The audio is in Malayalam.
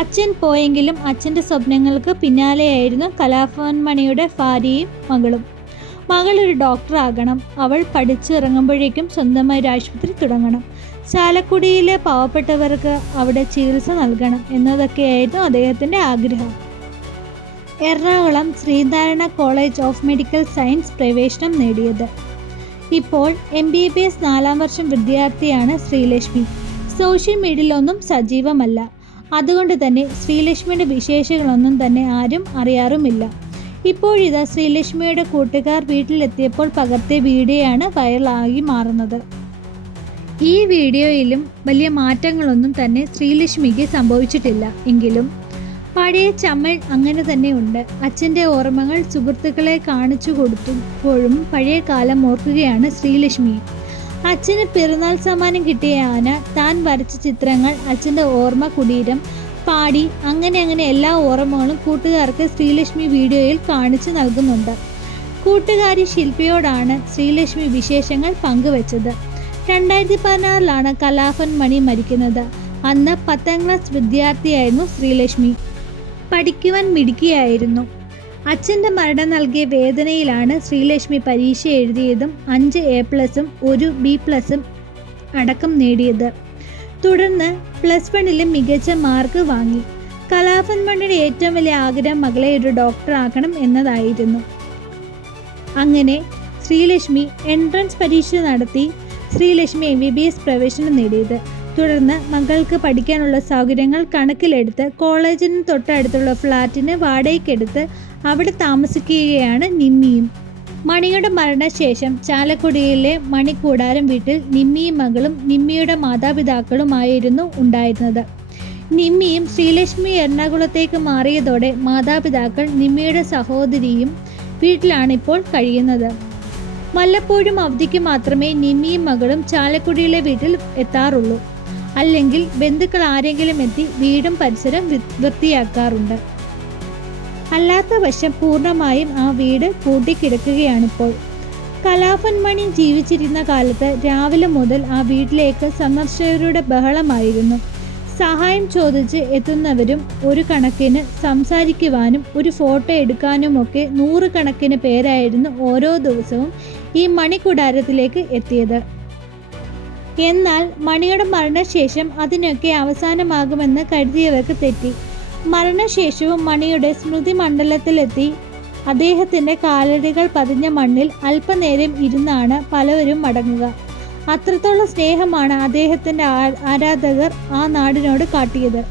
അച്ഛൻ പോയെങ്കിലും അച്ഛൻ്റെ സ്വപ്നങ്ങൾക്ക് പിന്നാലെയായിരുന്നു കലാഭവൻ മണിയുടെ ഭാര്യയും മകളും. മകളൊരു ഡോക്ടറാകണം, അവൾ പഠിച്ചിറങ്ങുമ്പോഴേക്കും സ്വന്തമായി ഒരു ആശുപത്രി തുടങ്ങണം, ചാലക്കുടിയിലെ പാവപ്പെട്ടവർക്ക് അവിടെ ചികിത്സ നൽകണം എന്നതൊക്കെയായിരുന്നു അദ്ദേഹത്തിൻ്റെ ആഗ്രഹം. Ernakulam Sree Narayana college of medical science പ്രവേശനം നേടിയത്. ഇപ്പോൾ MBBS 4ാം വർഷം വിദ്യാർത്ഥിയാണ് ശ്രീലക്ഷ്മി. സോഷ്യൽ മീഡിയയിലൊന്നും സജീവമല്ല. അതുകൊണ്ട് തന്നെ ശ്രീലക്ഷ്മിയുടെ വിശേഷങ്ങളൊന്നും തന്നെ ആരും അറിയാറുമില്ല. ഇപ്പോഴിതാ ശ്രീലക്ഷ്മിയുടെ കൂട്ടുകാർ വീട്ടിലെത്തിയപ്പോൾ പകർത്തിയ വീഡിയോയാണ് വൈറലായി മാറുന്നത്. ഈ വീഡിയോയിലും വലിയ മാറ്റങ്ങളൊന്നും തന്നെ ശ്രീലക്ഷ്മിക്ക് സംഭവിച്ചിട്ടില്ല. എങ്കിലും പഴയ ചമ്മൽ അങ്ങനെ തന്നെ ഉണ്ട്. അച്ഛൻ്റെ ഓർമ്മകൾ സുഹൃത്തുക്കളെ കാണിച്ചു കൊടുത്തപ്പോഴും പഴയ കാലം ഓർക്കുകയാണ് ശ്രീലക്ഷ്മി. അച്ഛന് പിറന്നാൾ സമ്മാനം കിട്ടിയ ആന, താൻ വരച്ച ചിത്രങ്ങൾ, അച്ഛൻ്റെ ഓർമ്മ കുടീരം, പാടി, അങ്ങനെ എല്ലാ ഓർമ്മകളും കൂട്ടുകാർക്ക് ശ്രീലക്ഷ്മി വീഡിയോയിൽ കാണിച്ചു നൽകുന്നുണ്ട്. കൂട്ടുകാരി ശില്പയോടാണ് ശ്രീലക്ഷ്മി വിശേഷങ്ങൾ പങ്കുവച്ചത്. 2016 കലാഭവൻ മണി മരിക്കുന്നത്. അന്ന് 10ാം ക്ലാസ് വിദ്യാർത്ഥിയായിരുന്നു ശ്രീലക്ഷ്മി. പഠിക്കുവാൻ മിടുക്കിയായിരുന്നു. അച്ഛൻ്റെ മരണം നൽകിയ വേദനയിലാണ് ശ്രീലക്ഷ്മി പരീക്ഷ എഴുതിയതും 5 A+ഉം 1 B+ഉം അടക്കം നേടിയത്. തുടർന്ന് +1 മികച്ച മാർക്ക് വാങ്ങി. കലാഭവൻ മണിയുടെ ഏറ്റവും വലിയ ആഗ്രഹം മകളെ ഒരു ഡോക്ടറാക്കണം എന്നതായിരുന്നു. അങ്ങനെ ശ്രീലക്ഷ്മി എൻട്രൻസ് പരീക്ഷ നടത്തി ശ്രീലക്ഷ്മി MBBS പ്രവേശനം നേടിയത്. തുടർന്ന് മകൾക്ക് പഠിക്കാനുള്ള സൗകര്യങ്ങൾ കണക്കിലെടുത്ത് കോളേജിന് തൊട്ടടുത്തുള്ള ഫ്ലാറ്റിന് വാടകയ്ക്കെടുത്ത് അവിടെ താമസിക്കുകയാണ് നിമ്മിയും. മണിയുടെ മരണശേഷം ചാലക്കുടിയിലെ മണിക്കൂടാരം വീട്ടിൽ നിമ്മിയും മകളും നിമ്മിയുടെ മാതാപിതാക്കളുമായിരുന്നു ഉണ്ടായിരുന്നത്. നിമ്മിയും ശ്രീലക്ഷ്മി എറണാകുളത്തേക്ക് മാറിയതോടെ മാതാപിതാക്കൾ നിമ്മിയുടെ സഹോദരിയും വീട്ടിലാണിപ്പോൾ കഴിയുന്നത്. വല്ലപ്പോഴും അവധിക്ക് മാത്രമേ നിമ്മിയും മകളും ചാലക്കുടിയിലെ വീട്ടിൽ എത്താറുള്ളൂ. അല്ലെങ്കിൽ ബന്ധുക്കൾ ആരെങ്കിലും എത്തി വീടും പരിസരം വൃത്തിയാക്കാറുണ്ട്. അല്ലാത്ത വശം പൂർണ്ണമായും ആ വീട് പൂട്ടിക്കിടക്കുകയാണിപ്പോൾ. കലാഭവൻ മണി ജീവിച്ചിരുന്ന കാലത്ത് രാവിലെ മുതൽ ആ വീട്ടിലേക്ക് സന്ദർശകരുടെ ബഹളമായിരുന്നു. സഹായം ചോദിച്ച് എത്തുന്നവരും ഒരു കണക്കിന് സംസാരിക്കുവാനും ഒരു ഫോട്ടോ എടുക്കാനുമൊക്കെ 100 കണക്കിന് പേരായിരുന്നു ഓരോ ദിവസവും ഈ മണിക്കൂടാരത്തിലേക്ക് എത്തിയത്. എന്നാൽ മണിയുടെ മരണശേഷം അതിനൊക്കെ അവസാനമാകുമെന്ന് കരുതിയവർക്ക് തെറ്റി. മരണശേഷവും മണിയുടെ സ്മൃതി മണ്ഡലത്തിലെത്തി അദ്ദേഹത്തിൻ്റെ കാലടികൾ പതിഞ്ഞ മണ്ണിൽ അല്പനേരം ഇരുന്നാണ് പലവരും മടങ്ങുക. അത്രത്തോളം സ്നേഹമാണ് അദ്ദേഹത്തിൻ്റെ ആരാധകർ ആ നാടിനോട് കാട്ടിയത്.